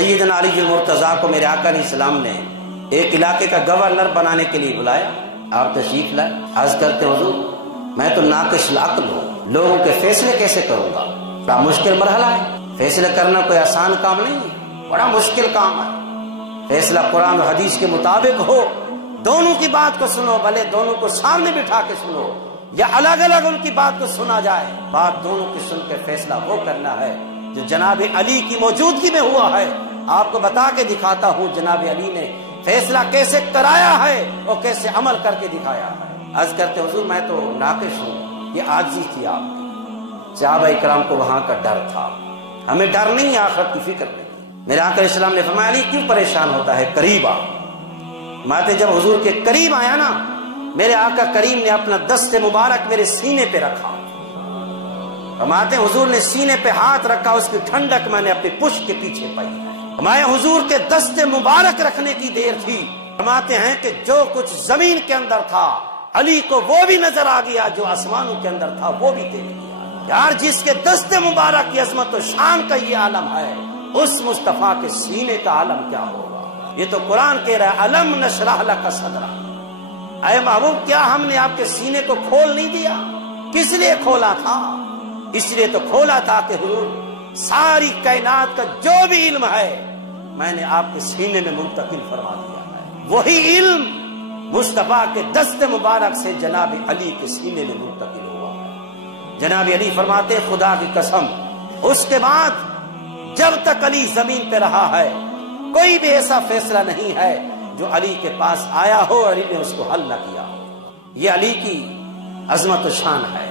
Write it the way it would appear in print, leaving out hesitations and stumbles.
سیدنا علی المرتضیٰ کو میرے آقا علیہ السلام نے ایک علاقے کا گورنر بنانے کے لیے بلایا. آپ تشریف لائے. عرض کرتے حضور میں تو ناقص العقل ہوں، لوگوں کے فیصلے کیسے کروں گا؟ بڑا مشکل مرحلہ ہے. فیصلے کرنا کوئی آسان کام نہیں ہے، بڑا مشکل کام ہے. فیصلہ قرآن و حدیث کے مطابق ہو. دونوں کی بات کو سنو، بھلے دونوں کو سامنے بٹھا کے سنو یا الگ الگ ان کی بات کو سنا جائے، بات دونوں کی سن کے فیصلہ وہ کرنا ہے جو جناب علی کی موجودگی میں ہوا ہے. آپ کو بتا کے دکھاتا ہوں جناب علی نے فیصلہ کیسے کرایا ہے اور کیسے عمل کر کے دکھایا ہے. عرض کرتے حضور میں تو ناقص ہوں، یہ عاجزی تھی آپ کی. صحابہ اکرام کو وہاں کا ڈر تھا. ہمیں ڈر نہیں، آخرت کی فکر نہیں. میرے آقا علیہ السلام نے فرمایا علی کیوں پریشان ہوتا ہے، قریب آ. ماتے جب حضور کے قریب آیا نا، میرے آقا کریم نے اپنا دست مبارک میرے سینے پہ رکھا. فرماتے حضور نے سینے پہ ہاتھ رکھا، اس کی ٹھنڈک میں نے اپنی پشت کے پیچھے پائی. ہمارے حضور کے دست مبارک رکھنے کی دیر تھی. فرماتے ہیں کہ جو کچھ زمین کے اندر تھا علی کو وہ بھی نظر آ گیا، جو آسمانوں کے اندر تھا وہ بھی دیکھ لیا. یار جس کے دست مبارک کی عظمت و شان کا یہ عالم ہے، اس مصطفیٰ کے سینے کا عالم کیا ہوگا؟ یہ تو قرآن کہہ رہا ہے الم نشرح لک صدرک. اے محبوب کیا ہم نے آپ کے سینے کو کھول نہیں دیا؟ کس لیے کھولا تھا؟ اس لیے تو کھولا تھا کہ حضور ساری کائنات کا جو بھی علم ہے میں نے آپ کے سینے میں منتقل فرما دیا ہے. وہی علم مصطفیٰ کے دست مبارک سے جناب علی کے سینے میں منتقل ہوا ہے. جناب علی فرماتے خدا کی قسم اس کے بعد جب تک علی زمین پہ رہا ہے کوئی بھی ایسا فیصلہ نہیں ہے جو علی کے پاس آیا ہو اور علی نے اس کو حل نہ کیا ہو. یہ علی کی عظمت و شان ہے.